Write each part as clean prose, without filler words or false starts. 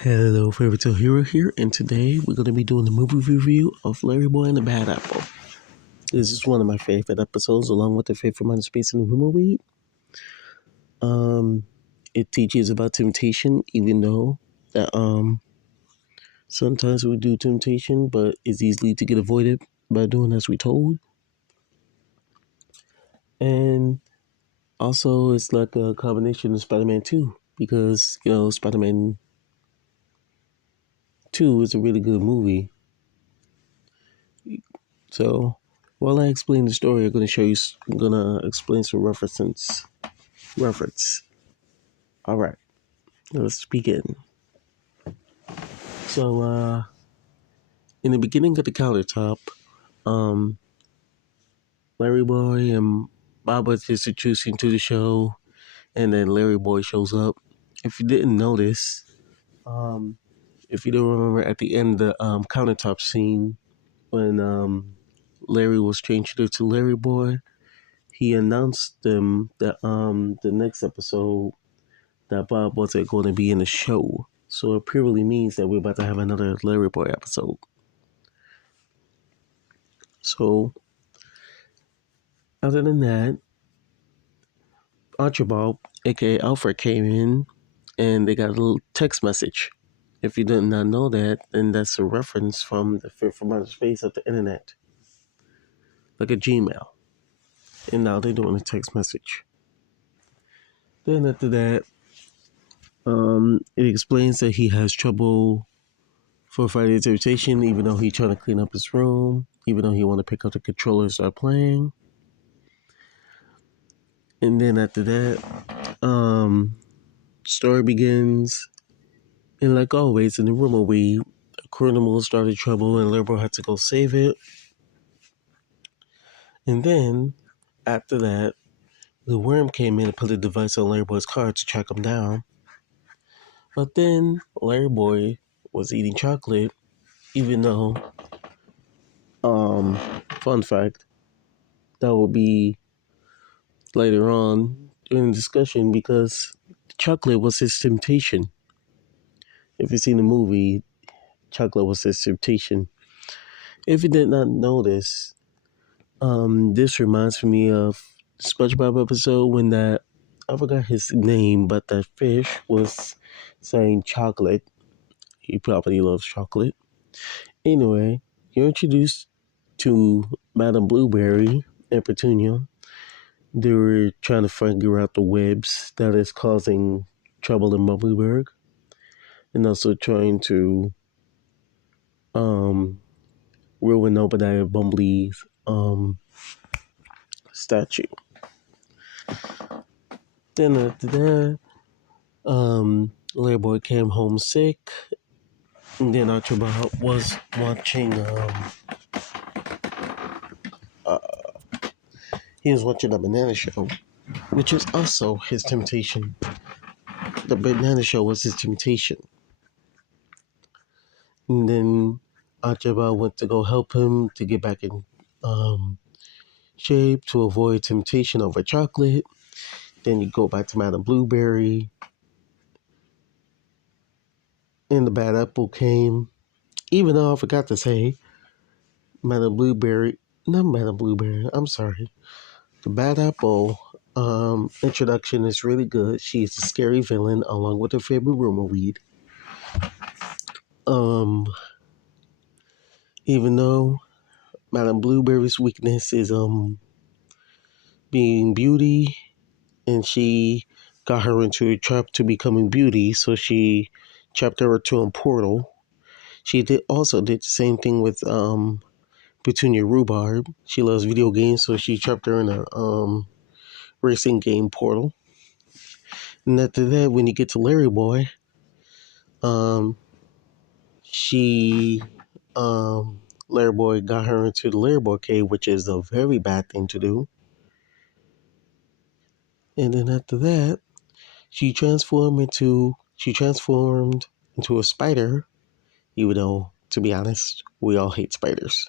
Hello, Favorite Hero here, and today we're going to be doing the movie review of Larry Boy and the Bad Apple. This is one of my favorite episodes, along with the Favorite Minor Space and the Rumor Weed. It teaches about temptation, even though that sometimes we do temptation, but it's easily to get avoided by doing as we told. And also, it's like a combination of Spider-Man 2, because Spider-Man 2 is a really good movie. So while I explain the story, I'm gonna explain some references. Reference. All right, let's begin. So, in the beginning of the countertop, um, Larry Boy and Bob was just introducing to the show, and then Larry Boy shows up. If you didn't notice, um, if you don't remember at the end of the countertop scene when Larry was changed to Larry Boy, he announced them that the next episode that Bob wasn't going to be in the show. So it purely means that we're about to have another Larry Boy episode. So other than that, Archibald, aka Alfred, came in and they got a little text message. If you did not know that, then that's a reference from the Fear from Outer Space of the internet, like a Gmail. And now they're doing a text message. Then after that, it explains that he has trouble for Friday's temptation, even though he's trying to clean up his room, even though he want to pick up the controller and start playing. And then after that, story begins. And like always, in the room away, a criminal started trouble and Liberal had to go save it. And then, after that, the worm came in and put a device on Larry Boy's car to track him down. But then Larry Boy was eating chocolate, even though, fun fact, that will be later on in the discussion because chocolate was his temptation. If you've seen the movie, chocolate was his temptation. If you did not know this, this reminds me of SpongeBob episode when that I forgot his name, but that fish was saying chocolate. He probably loves chocolate. Anyway, you're introduced to Madame Blueberry and Petunia. They were trying to figure out the webs that is causing trouble in Bumbleberg, and also trying to um, ruin Obadiah Bumblebee's statue. Then after that, Larry Boy came home sick, and then Archibald was watching. Uh, he was watching the Banana Show, which is also his temptation. The Banana Show was his temptation. And then Archibald went to go help him to get back in um, shape to avoid temptation over chocolate. Then you go back to Madame Blueberry. And the bad apple came. Even though I forgot to say, Madame Blueberry, not Madame Blueberry, I'm sorry. The bad apple introduction is really good. She's a scary villain along with her favorite rumor weed. Um, even though Madame Blueberry's weakness is being beauty, and she got her into a trap to becoming beauty, so she trapped her to a portal. She did the same thing with Petunia Rhubarb. She loves video games, so she trapped her in a racing game portal. And after that, when you get to Larry Boy, um, she Larry Boy got her into the Larry Boy cave, which is a very bad thing to do. And then after that, she transformed into a spider, even though, to be honest, we all hate spiders.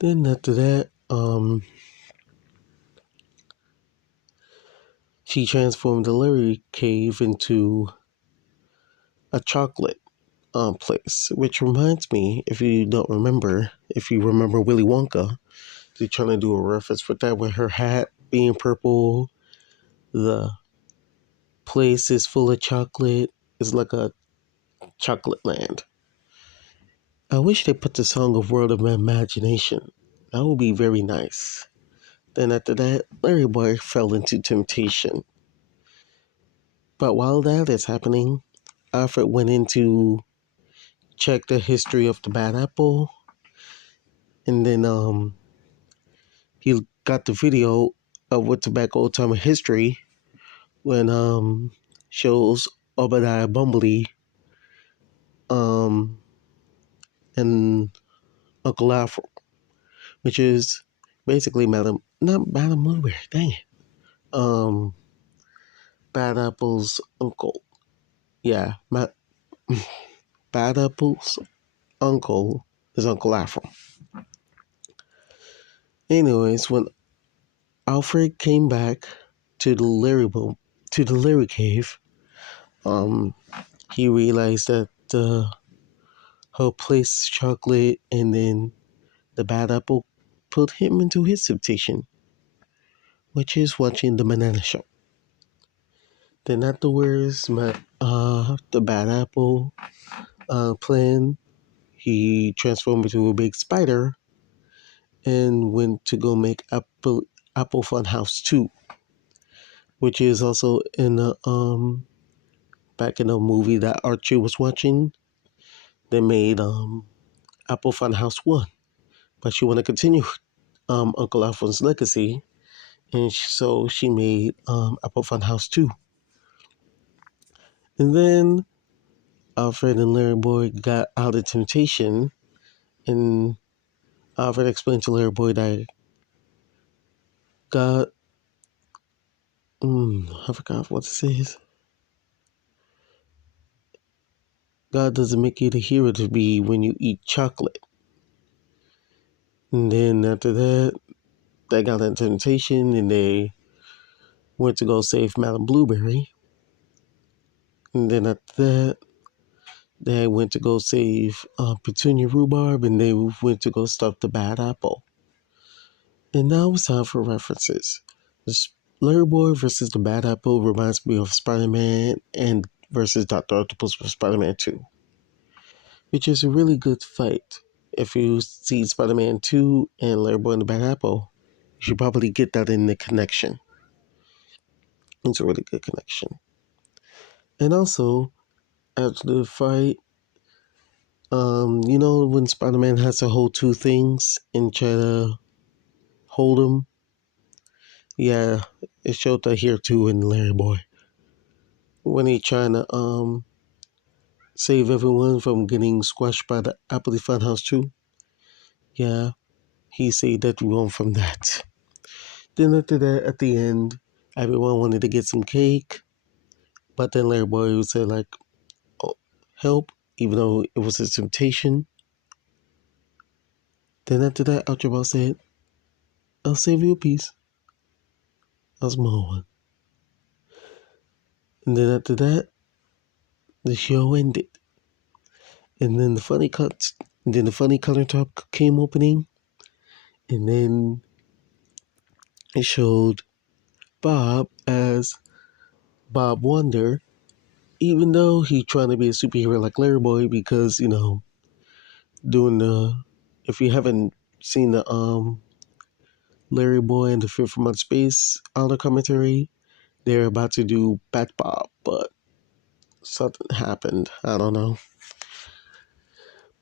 Then after that, she transformed the Larry cave into a chocolate place, which reminds me, if you remember Willy Wonka, they're trying to do a reference with that, with her hat being purple. The place is full of chocolate. It's like a chocolate land. I wish they put the song of World of Imagination. That would be very nice. Then after that, Larry Boy fell into temptation. But while that is happening, Alfred went in to check the history of the bad apple, and then he got the video of what tobacco old time history when shows Obadiah Bumblebee um and Uncle Alfred, which is basically not Madam Blueberry, dang it. Bad Apple's uncle. Yeah, Bad Apple's uncle is Uncle Alfred. Anyways, when Alfred came back to to the Larry cave, um, he realized that the whole place chocolate, and then the bad apple put him into his temptation, which is watching the banana show. Then afterwards, the bad apple plan, he transformed into a big spider and went to go make Apple Fun House 2, which is also in the back in a movie that Archie was watching. They made Apple Fun House 1, but she wanted to continue Uncle Alpha's legacy, and so she made Apple Fun House 2. And then Alfred and Larry Boy got out of temptation, and Alfred explained to Larry Boy that God, I forgot what it says. God doesn't make you the hero to be when you eat chocolate. And then after that, they got into temptation, and they went to go save Madame Blueberry. And then after that, they went to go save Petunia Rhubarb, and they went to go stop the bad apple. And now it's time for references. This Larry Boy versus the Bad Apple reminds me of Spiderman and versus Dr. Octopus for Spider-Man 2, which is a really good fight. If you see Spider-Man 2 and Larry Boy and the Bad Apple, you should probably get that in the connection. It's a really good connection. And also, after the fight, you know when Spider-Man has to hold two things and try to hold them? Yeah, it showed that here too in Larry Boy. When he trying to save everyone from getting squashed by the Apple Funhouse too. Yeah, he saved everyone from that. Then after that, at the end, everyone wanted to get some cake, but then Larry Boy would say like, oh, help, even though it was a temptation. Then after that, Ultra said, I'll save you a piece, a small one. And then after that, the show ended. And then the funny color top came opening, and then it showed Bob as Bob Wonder, even though he trying to be a superhero like Larry Boy, because doing the if you haven't seen the Larry Boy and the Fear from Outer Space auto commentary, they're about to do Bat Bob, but something happened. I don't know.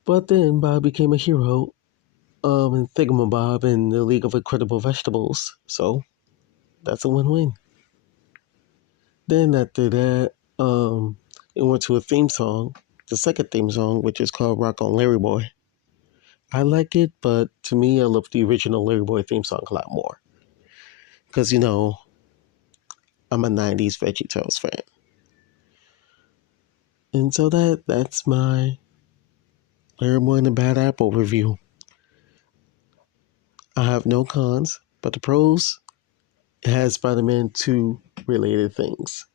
But then Bob became a hero, in Thingamabob in the League of Incredible Vegetables, so that's a win-win. Then after that, it went to a theme song, the second theme song, which is called Rock on Larry Boy. I like it, but to me, I love the original Larry Boy theme song a lot more. Because, I'm a 90s veggietales fan. And so that's my Larry Boy and the Bad Apple review. I have no cons, but the pros, it has Spider-Man 2 related things.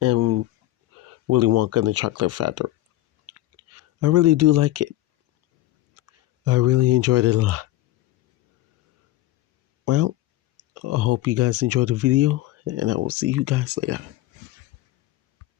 And Willy Wonka and the Chocolate Factory. I really do like it. I really enjoyed it a lot. Well, I hope you guys enjoyed the video, and I will see you guys later.